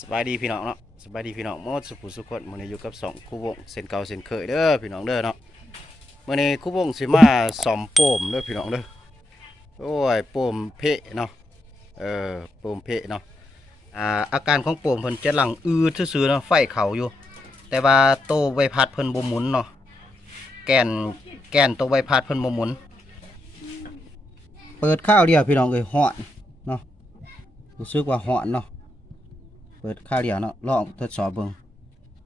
สบายดีพี่น้องเนาะสบายดีพี่น้องหมดสุขสุขคนมื้อนี้อยู่กับสองคู่วงเส้นเก่าเส้นเคยเด้อพี่น้องเด้อเนาะมื้อนี้คู่วงสิมาซ่อมโป่มเด้อพี่น้องเด้อโอ้ยโป่มเพะเนาะเออโป่มเพะเนาะอ่าอาการของโป่มเพิ่นจะหลังอืดซื่อๆเนาะไฟเข่าอยู่ แต่ว่าโตใบพัดเพิ่นบ่หมุนเนาะแกนแกนโตใบพัดเพิ่นบ่หมุน เปิดข้าวเดียวพี่น้องเอ้ยฮ้อนเนาะรู้สึกว่าฮ้อนเนาะ เปิดข้าวเดียวเนาะลองทดสอบเบิ่ง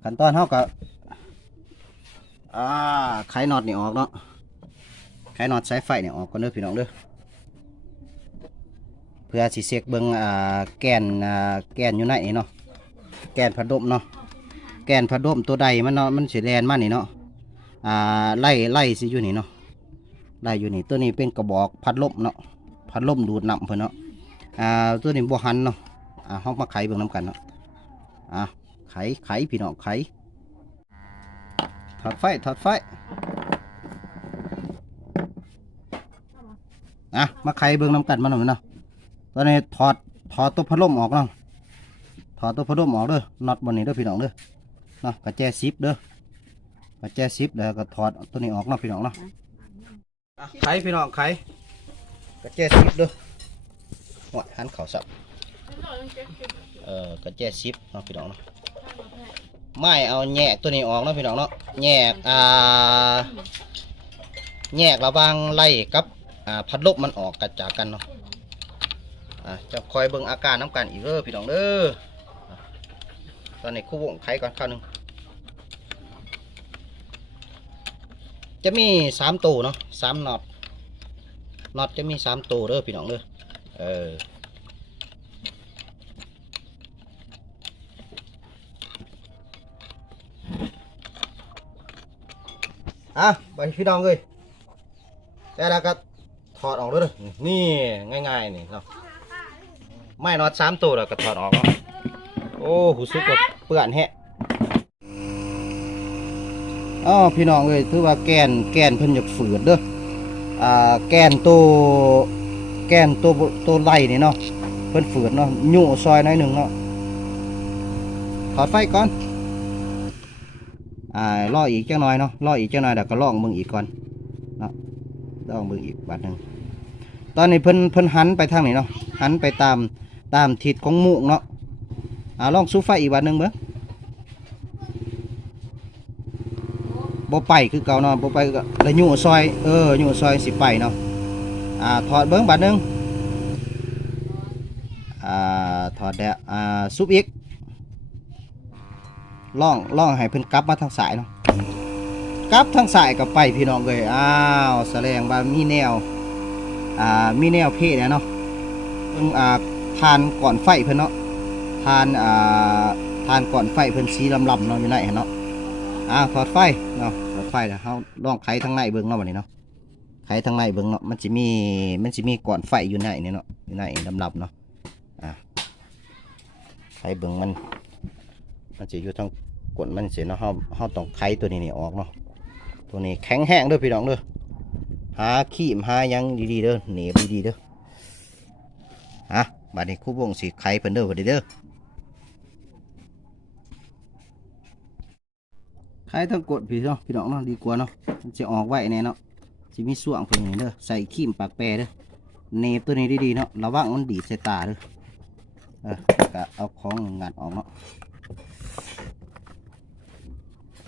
ขั้นตอนเท่ากับอ่าไขน็อตนี่ออกเนาะไขน็อตสายไฟนี่ออกก่อนเด้อพี่น้องเด้อเพื่อสิเช็คเบิ่งอ่าแกนอ่าแกนอยู่ไหนเนาะแกนพัดลมเนาะแกนพัดลมตัวใดมันเนาะมันสิแลนมานี่เนาะอ่าไล่ไล่สิอยู่นี่เนาะไล่อยู่นี่ตัวนี้เป็นกระบอกพัดลมเนาะพัดลมดูดน้ำเพิ่นเนาะอ่าตัวนี้บ่หันเนาะ อ่าห้องมาไขเบิ่งน้ำกันเนาะอ่าไขไขพี่น้องไขถอดไฟถอดไฟอะมาไขเบิ่งน้ำกันมาหน่อยเนาะตอนนี้ถอดถอดตัวพัดลมออกเนาะถอดตัวพัดลมออกเด้อน็อตบนนี้เด้อพี่น้องเด้อเนาะกระแจซิปเด้อกระแจซิปแล้วก็ถอดตัวนี้ออกเนาะพี่น้องเนาะอะไขพี่น้องไขกระแจซิปเด้อหัวหันเข่าสับ เอ่อกระแจซิปเนาะพี่น้องเนาะไม่เอาแยกตัวนี้ออกเนาะพี่น้องเนาะแยกอ่าแยกระวางไล่กับอ่าพัดลมมันออกกระจากกันเนาะอ่าจะคอยเบิ่งอาการน้ำกันอีกเด้อพี่น้องเด้อตอนนี้คู่วงไขก่อนข้าวหนึงจะมีสามตัวเนาะสามน็อตน็อตจะมีสามตัวเด้อพี่น้องเด้อเออ อะไปพี่น้องเลยแต่แล้วก็ถอดออกด้วยเด้อนี่ง่ายๆนี่เนาะไม่นอตสามตัวแล้วก็ถอดออกโอ้หูซึกกับเปื่อนแฮะอ๋อพี่น้องเลยถือว่าแกนแกนเพิ่นอยกฝืดเด้ออ่าแกนตัวแกนตัวตัวไหลนี่เนาะเพิ่นฝืดเนาะหยู่ซอยน้อยหนึ่งเนาะถอดไฟก่อน อ่าล่ออีกจังน่อยเนาะล่ออีกจังน่อยเดี๋ยวก็ล่องมึงอีกก่อนเนาะล่องมึงอีกบาทหนึ่งตอนนี้เพิ่นเพิ่นหันไปทางไหนเนาะหันไปตามตามทิศของหมุกเนาะอ่าล่องสู้ไฟอีกบาทหนึ่งเบ้อบ่ไปคือเก่าเนาะบ่ไปก็แล้วยู่ซอยเออยู่ซอยสิไปเนาะอ่าถอดเบิ้งบาทหนึ่งอ่าถอดแล้วอ่าซุปอีก ล่องล่องให้เพิ่นกลับมาทางสายเนาะกลับทางสายกับไปพี่น้องเลยอ้าวแสดงว่ามีแนวอ่ามีแนวเพศเนาะเพิ่งอ่าทานก่อนไฟเพิ่นเนาะทานอ่าทานก่อนไฟเพิ่นสีลำลำๆเนาะอยู่ไหนเนาะอ่าถอดไฟเนาะถอดไฟแล้วเฮาลองไขทางในเบิ่งเนาะบัดนี้เนาะไขทางในเบิ่งเนาะมันสิมีมันสิมีก่อนไฟอยู่ในนี่เนาะอยู่ในลำลำๆเนาะอ่าไขเบิ่งมัน มันจะอยู่ทางกดมันเสียเนาะเฮาเฮาต้องไขตัวนี้นี่ออกเนาะตัวนี้แข็งแห้งเด้อพี่น้องเด้อหาขี้มหายังดีๆเด้อเหนียบดีๆเด้อฮะบัดนี้คู่วงสิไขเพิ่นเด้อบัดนี้เด้อไขทั้งกดพี่เนาะพี่น้องเนาะดีกว่าเนาะจะออกไว้แน่เนาะสิมีส่วงเพิ่นนี่เด้อใส่ขี้มปากแปรเด้อเนบตัวนี้ดีๆเนาะระวังมันดีดใส่ตาเด้อเออเอาของงัดออกเนาะ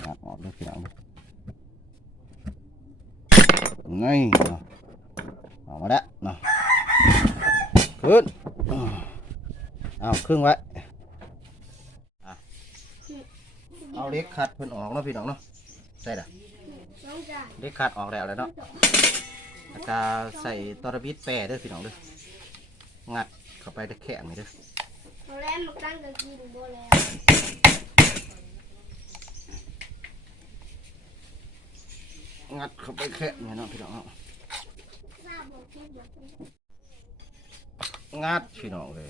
งัดออกเลยพี่น้องนี่เนาะออกมาแล้วเนาะขึ้นเอาครึ่งไว้เอาเล็กขัดเพิ่นออกเนาะพี่น้องเนาะใส่ละเล็กขัดออกแล้วแล้วเนาะแล้วก็ใส่ตอระบิดแปรด้อพี่น้องด้องัดเข้าไปตะแคงนี่ด้อเราเล่นมาตั้งแต่กินโบแล้ว งัดเข้าไปแค่เนี่ยนะพี่น้องงัดพี่น้องเลย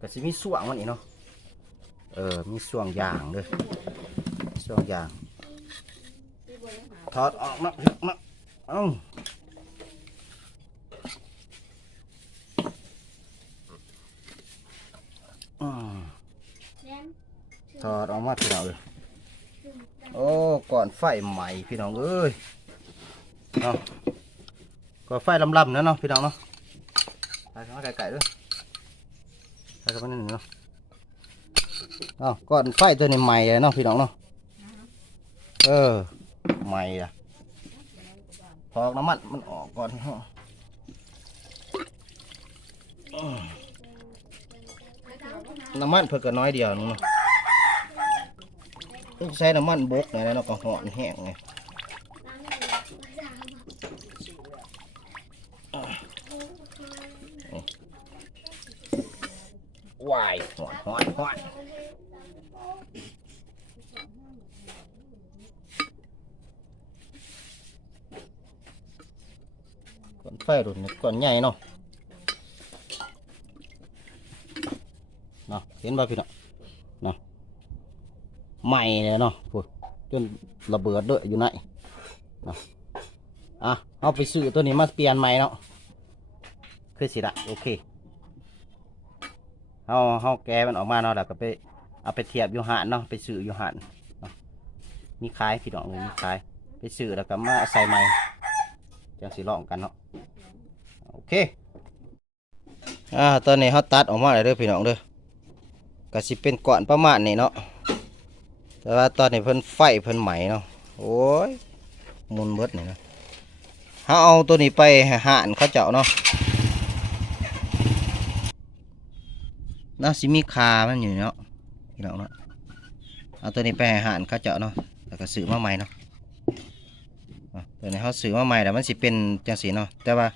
ก็จะมีส่วงวันนี้เนาะเออมีส่วงยางเลยส่วงยางถอดออกนะนะเอ้าถอดออกมาพี่ดียวเลย ไฟใหม่พี่น้องเอ้ยเนาะก่อนไฟลำๆนะเนาะพี่น้องเนาะไปเข้ามาไก่ๆด้วยไปเข้ามานี่เนาะเอ้าก่อนไฟตัวนี้ใหม่เลยเนาะพี่น้องเนาะเออใหม่อะพอกน้ำมันมันออกก่อนเนาะน้ำมันเพิ่นก็น้อยเดียวนึงเนาะต้อง ใช้น้ำมันบกเนี่ยแล้วก็หอนแห้งไงวายหอนหอนหอนก่อนไฟรุ่นนี้ก่อนใหญ่เนาะเนาะเห็นบ่พี่เนาะเนาะ ใหม่เลยเนาะพูดจนระเบิดด้วยอยู่ไหนอะเอาไปซื้อตัวนี้มาเปลี่ยนใหม่เนาะคือสิละโอเคเอาเอาแกมันออกมาเนาะแล้วก็ไปเอาไปเทียบอยู่หันเนาะไปซื้ออยู่หันเนาะมีขายพี่น้องเลยมีขาย ไปซื้อแล้วก็มาใส่ใหม่จังสิลองกันเนาะโอเคอ่าตอนนี้เขาตัดออกมาเลยเด้อพี่น้องเด้อก็สิเป็นก่อนประมาณนี้เนาะ แต่ว่าตอนนี้เพิ่นไฟเพิ่นไหมเนาะโอ้ยมุนเบิดนี่นะเขาเอาตัวนี้ไปห่านเขาเจ้าเนาะน่าสิมีคามันอยู่เนาะพี่น้องเนาะเอาตัวนี้ไปห่านเขาเจ้าเนาะแล้วก็ซื้อมาใหม่เนาะตัวนี้เขาซื้อมาใหม่แล้วมันสิเป็นจังสีเนาะแต่ว่า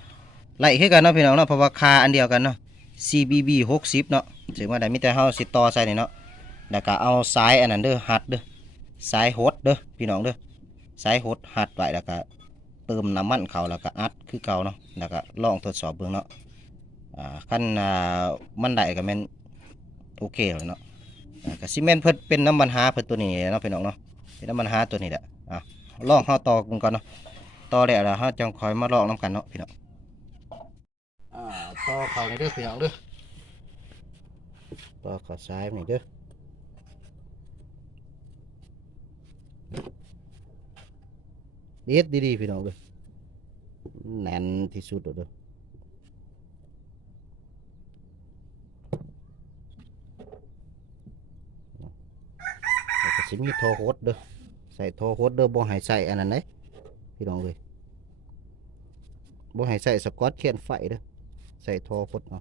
ไล่ขึ้นกันเนาะพี่น้องเนาะเพราะว่าคาอันเดียวกันเนาะ CBB 60เนาะถึงว่าได้มีแต่เฮาสิต่อใส่เนาะ แล้วก็เอาสายอันนั้นเด้อหัดเด้อสายหดเด้อพี่น้องเด้อสายหดหัดไว้แล้วก็เติมน้ำมันเขาแล้วก็อัดคือเก่าเนาะแล้วก็ลองทดสอบเบิ่งเนาะอ่าคันอ่ามันได้ก็แม่นโอเคแล้วเนาะอ่าก็ซีเมนต์เพิ่นเป็นน้ำมันหาเพิ่นตัวนี้เนาะพี่น้องเนาะเป็นน้ำมันหาตัวนี้แหละอะลองเฮาต่อกันก่อนเนาะต่อแล้วแล้วเฮาจังคอยมาลองนํกันเนาะพี่น้องอ่าต่อเขานี่เด้อพี่น้องเด้อต่อเขอซ้ายนี่เด้อ เด็ดดีๆพี่น้องเด้อแน่นที่สุดแล้วเด้อแล้วก็สิมีโทอโฮดเด้อใส่โทอโฮดเด้อบ่ให้ใส่อันนั้นเด้พี่น้องเลยบ่ให้ใส่สกอตเชียนไฟเด้อใส่โทอโฮดเอา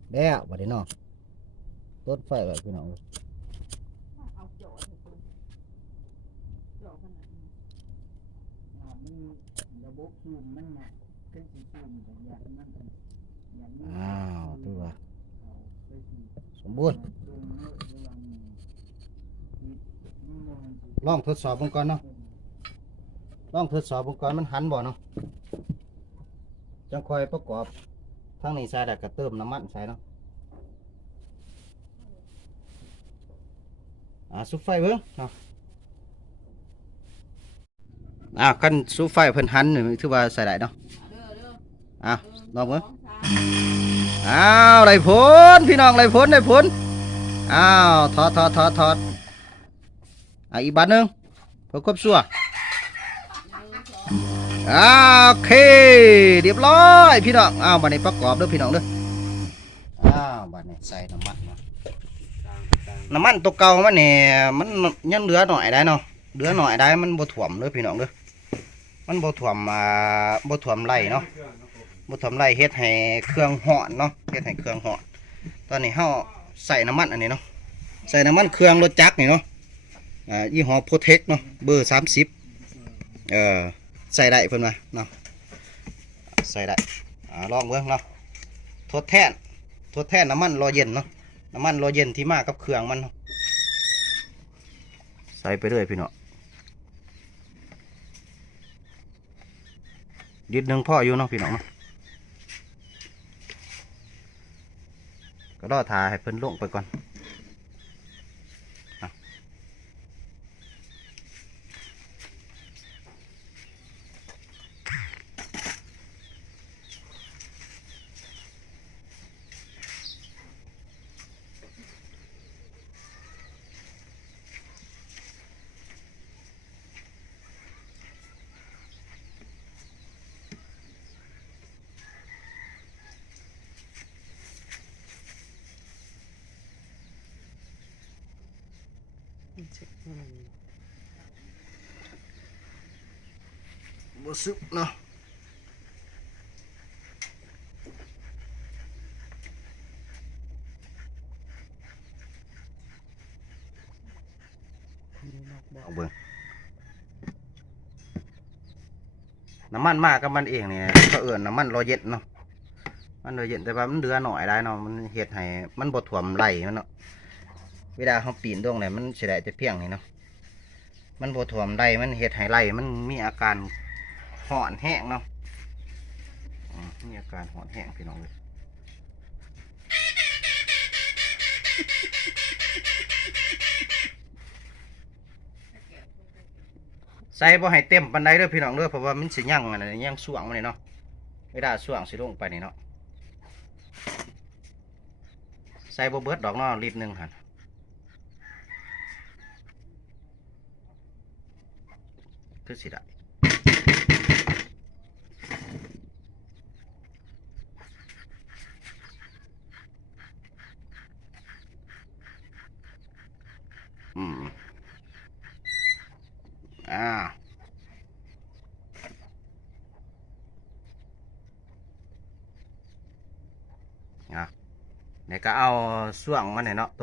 นี้อ้าวตัวเอาไปสิสมบูรณ์ตรงเมื่อเวลานี้มันมองสิลองทดสอบมันก่อนเนาะลองทดสอบมันก่อนมันหันบ่เนาะจังคอยประกอบ ทางนี้ใส่แล้วก็เติมน้ำมันใส่เนาะอ่าสุบไฟเบิ่งเนาะอ่าคันสุบไฟเพิ่นหันนี่ถือว่าใส่ได้เนาะเด้อเด้ออะลองสเบิ่งองสามอ้าวไรผลพี่น้องไรผลไรผลอ้าวถอดถอดถอดถอดอะอีกบัตรหนึ่งเพื่อควบสัวหนึ่งสองอ่า โอเค เรียบร้อยพี่น้อง อ้าวบัดนี้ประกอบด้อพี่น้องเด้ออ้าวบัดนี้ใส่น้ำมันน้ำมันตัวเก่ามันเนี่ยมันยังเหลือหน่อยได้เนาะ เหลือหน่อยได้มันบ่ถ่วมเด้อพี่น้องเด้อ มันบ่ถ่วมอ่าบ่ถ่วมไหลเนาะบ่ถ่วมไหลเฮ็ดให้เครื่องห่อนเนาะ เฮ็ดให้เครื่องห่อน ตอนนี้เฮาใส่น้ำมันอันนี้เนาะ ใส่น้ำมันเครื่องรถจักรนี่เนาะ อ่ายี่ห้อโพเทคเนาะ เบอร์30เอ่อ ใส่ได้เพิ่นมาเนาะใส่ได้อ่าลองเบิ่งเนาะทดแทนทดแทนน้ำมันรอเย็นเนาะน้ำมันรอเย็นที่มากับเครื่องมันใส่ไปเรื่อยพี่เนาะดิดหนึ่งพ่ออยู่เนาะพี่น้องเนาะก็รอทาให้เพิ่นลงไปก่อน บ่ซึบเนาะเอาเบิ่งน้ำมันมากกับมันเองเนี่ยก็เอื่นน้ำมันรอเย็นเนาะมันรอเย็นแต่ว่ามันเดือหน่อยได้เนาะมันเฮ็ดให้มันบ่ถ่วมไหลมัน เวลาเขาปีนตรงไหนมันสิได้แต่เพียงนี่เนาะมันบถ่วมได้มันเห็ดไหไล่มันมีอาการห่อนแห้งเนาะมีอาการห่อนแห้งพี่น้องเลยใส่บ่ให้เต็มปันไดเด้อพี่น้องเด้อเพราะว่ามันสิยั่งอันนั้ยั่งส่วงมันนี่เนาะเวลาส่วงสิลงไปนี่เนาะใส่บ่เบิดดอกเนาะลิตรหนึ่งหั่น คือสิได้อืมอ่าอะเดี๋ยวก็เอาส่วงมันเนี่ยเนาะตั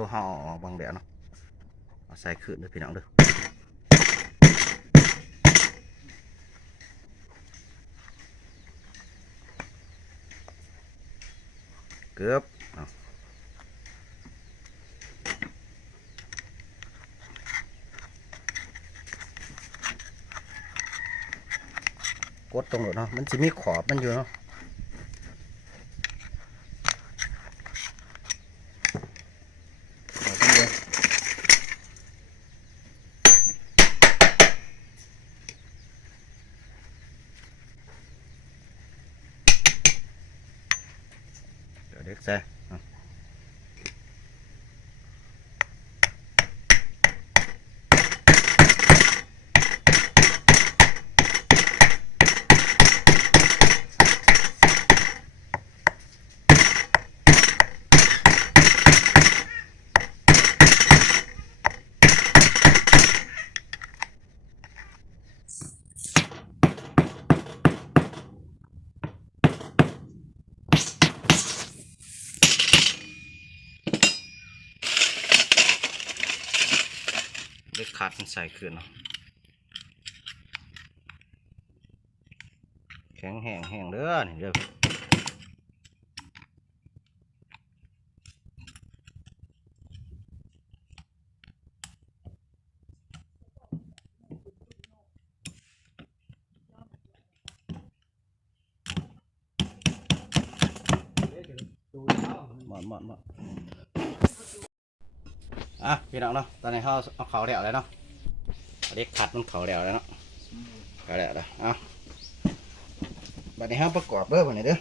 วห่อออกบางเดี๋ยวเนาะเอาใส่ขึ้นเด้วยพี่น้องเด้อ เกือบกดตรงหนเนาะมันจะมีขอบมันอยู่เนาะเอาขึ้นเลยเดี๋ยวเด็กใส่เอา เล็กขาดมันใส่คืนเนาะ แข็งแห้งแห้งเด้อนี่เด้อหมอนหมอนหมอนอะพี่น้องเนาะตอนนี้เขาเอาเขาแล้วแล้วเนาะเล็กขัดมันเขาแล้วแล้วเนาะเขาแล้วแล้วเอา บัดนี้ห้าประกอบเด้อบัดนี้เด้อ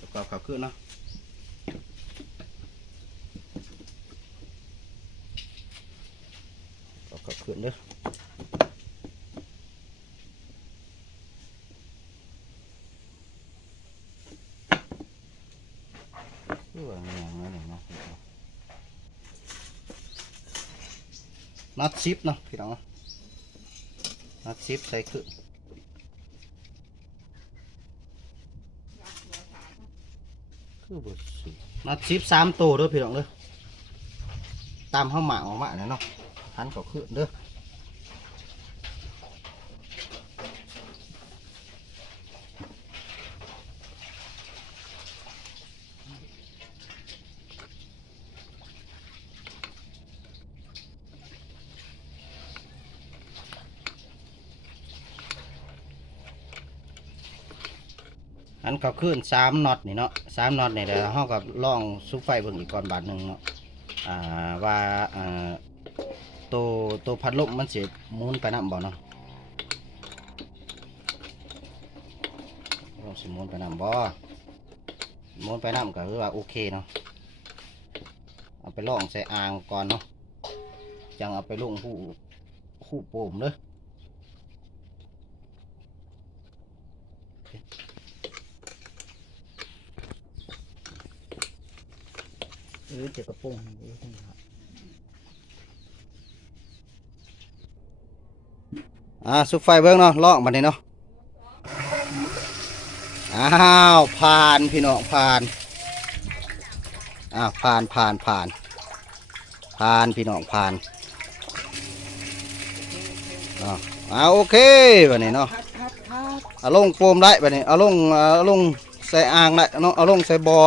ประกอบเขาขึ้นเนาะประกอบขึ้นเด้อนัดซิปเนาะพี่น้องนัดซิปใส่ขึ้น คือบ่สุดน็อตซิปสามตัวเด้อพี่น้องเด้อตามเข้าหมากออกมาเนี่ยเนาะทันก็ขึ้นเด้อ อันก็ขึ้นสามน็อตนี่เนาะสามน็อตนี่แหละเฮากับล่องซุปไฟเบิ่งอีกก่อนบาทหนึ่งเนาะอ่าว่าอ่าตัวตัวพัดลมมันเสิหมุนไปนํบ่เนาะลองสิหมุนไปนํบ่หมุนไปนํก็คือว่าโอเคเนาะเอาไปล่องใส่อ่างก่อนเนาะจังเอาไปลงหูหูโป่มเด้อ เออเจ็บกระโปรงเออทั้งครับอ่าซุปไฟเบิ้งเนาะลองบัดนี้เนาะอ้าวผ่านพี่น้องผ่านอ้าวผ่านผ่านผ่านผ่านพี่น้องผ่านเนาะอ่าโอเคบัดนี้เนาะครับครับครับเอาลงโฟมได้บัดนี้เอาลงเอาลงใส่อ่างได้เนาะเอาลงใส่บอ